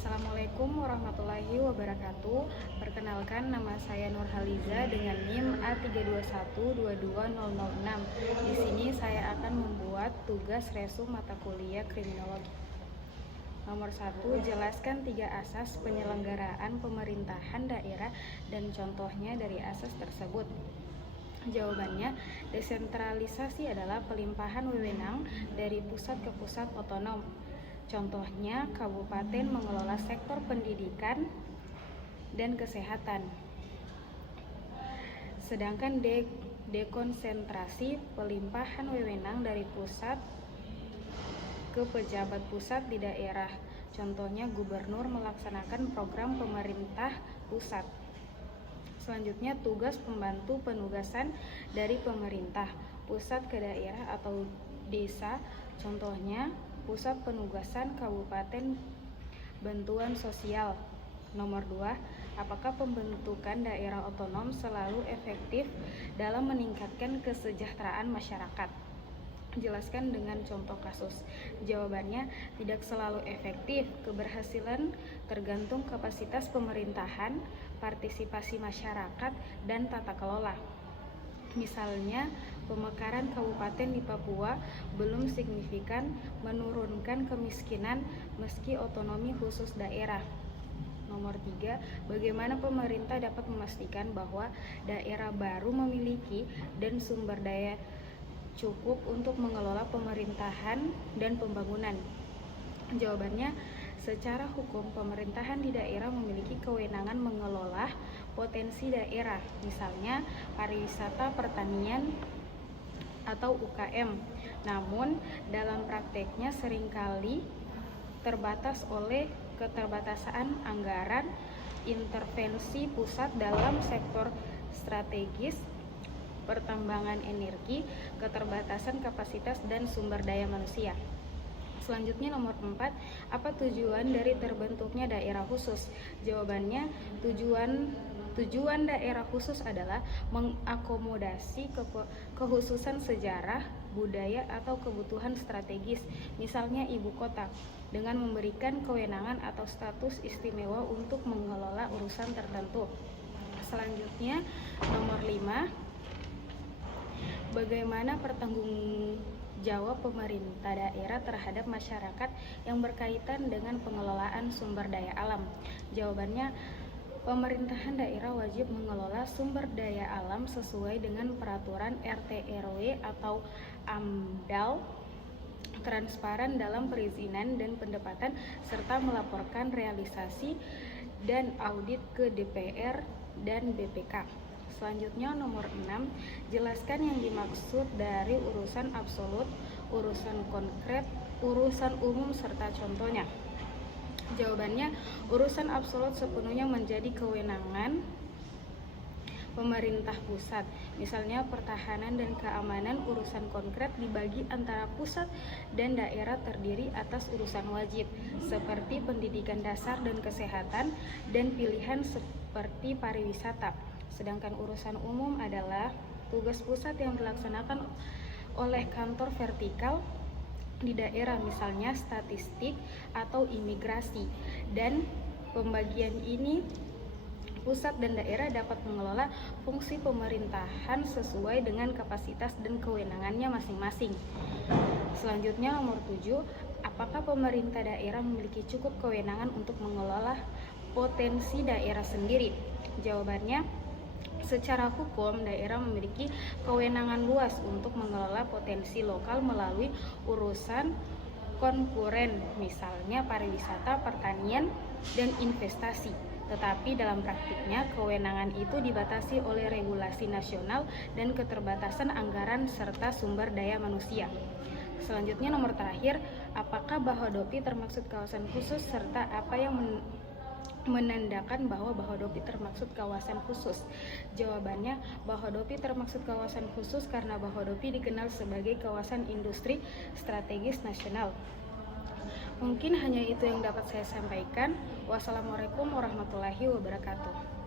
Assalamualaikum warahmatullahi wabarakatuh. Perkenalkan, nama saya Nurhaliza dengan NIM A321220006. Di sini saya akan membuat tugas resum mata kuliah kriminologi. Nomor 1, jelaskan 3 asas penyelenggaraan pemerintahan daerah dan contohnya dari asas tersebut. Jawabannya, desentralisasi adalah pelimpahan wewenang dari pusat ke pusat otonom. Contohnya, kabupaten mengelola sektor pendidikan dan kesehatan. Sedangkan dekonsentrasi pelimpahan wewenang dari pusat ke pejabat pusat di daerah. Contohnya, gubernur melaksanakan program pemerintah pusat. Selanjutnya, tugas pembantu penugasan dari pemerintah pusat ke daerah atau desa. Contohnya, pusat penugasan kabupaten bantuan sosial. Nomor 2, apakah pembentukan daerah otonom selalu efektif dalam meningkatkan kesejahteraan masyarakat? Jelaskan dengan contoh kasus. Jawabannya, tidak selalu efektif. Keberhasilan tergantung kapasitas pemerintahan, partisipasi masyarakat, dan tata kelola. Misalnya, pemekaran kabupaten di Papua belum signifikan menurunkan kemiskinan meski otonomi khusus daerah. Nomor 3, bagaimana pemerintah dapat memastikan bahwa daerah baru memiliki dan sumber daya cukup untuk mengelola pemerintahan dan pembangunan? Jawabannya, secara hukum pemerintahan di daerah memiliki kewenangan mengelola potensi daerah, misalnya pariwisata, pertanian, atau UKM. Namun, dalam prakteknya seringkali terbatas oleh keterbatasan anggaran, intervensi pusat dalam sektor strategis, pertambangan energi, keterbatasan kapasitas dan sumber daya manusia. Selanjutnya, nomor 4, apa tujuan dari terbentuknya daerah khusus? Jawabannya, tujuan daerah khusus adalah mengakomodasi kekhususan sejarah, budaya, atau kebutuhan strategis, misalnya ibu kota, dengan memberikan kewenangan atau status istimewa untuk mengelola urusan tertentu. Selanjutnya, nomor 5, bagaimana pertanggungjawab pemerintah daerah terhadap masyarakat yang berkaitan dengan pengelolaan sumber daya alam? Jawabannya, pemerintahan daerah wajib mengelola sumber daya alam sesuai dengan peraturan RT RW atau AMDAL, transparan dalam perizinan dan pendapatan, serta melaporkan realisasi dan audit ke DPR dan BPK. Selanjutnya, nomor 6, jelaskan yang dimaksud dari urusan absolut, urusan konkret, urusan umum, serta contohnya. Jawabannya, urusan absolut sepenuhnya menjadi kewenangan pemerintah pusat. Misalnya, pertahanan dan keamanan. Urusan konkret dibagi antara pusat dan daerah terdiri atas urusan wajib seperti pendidikan dasar dan kesehatan, dan pilihan seperti pariwisata. Sedangkan urusan umum adalah tugas pusat yang dilaksanakan oleh kantor vertikal di daerah, misalnya statistik atau imigrasi. Dan pembagian ini, pusat dan daerah dapat mengelola fungsi pemerintahan sesuai dengan kapasitas dan kewenangannya masing-masing. Selanjutnya, nomor 7, apakah pemerintah daerah memiliki cukup kewenangan untuk mengelola potensi daerah sendiri? Jawabannya, secara hukum daerah memiliki kewenangan luas untuk mengelola potensi lokal melalui urusan konkuren, misalnya pariwisata, pertanian, dan investasi. Tetapi dalam praktiknya, kewenangan itu dibatasi oleh regulasi nasional dan keterbatasan anggaran serta sumber daya manusia. Selanjutnya, nomor terakhir, apakah Bahodopi termaksud kawasan khusus, serta apa yang menandakan bahwa Bahodopi termaksud kawasan khusus? Jawabannya, Bahodopi termaksud kawasan khusus karena Bahodopi dikenal sebagai kawasan industri strategis nasional. Mungkin hanya itu yang dapat saya sampaikan. Wassalamualaikum warahmatullahi wabarakatuh.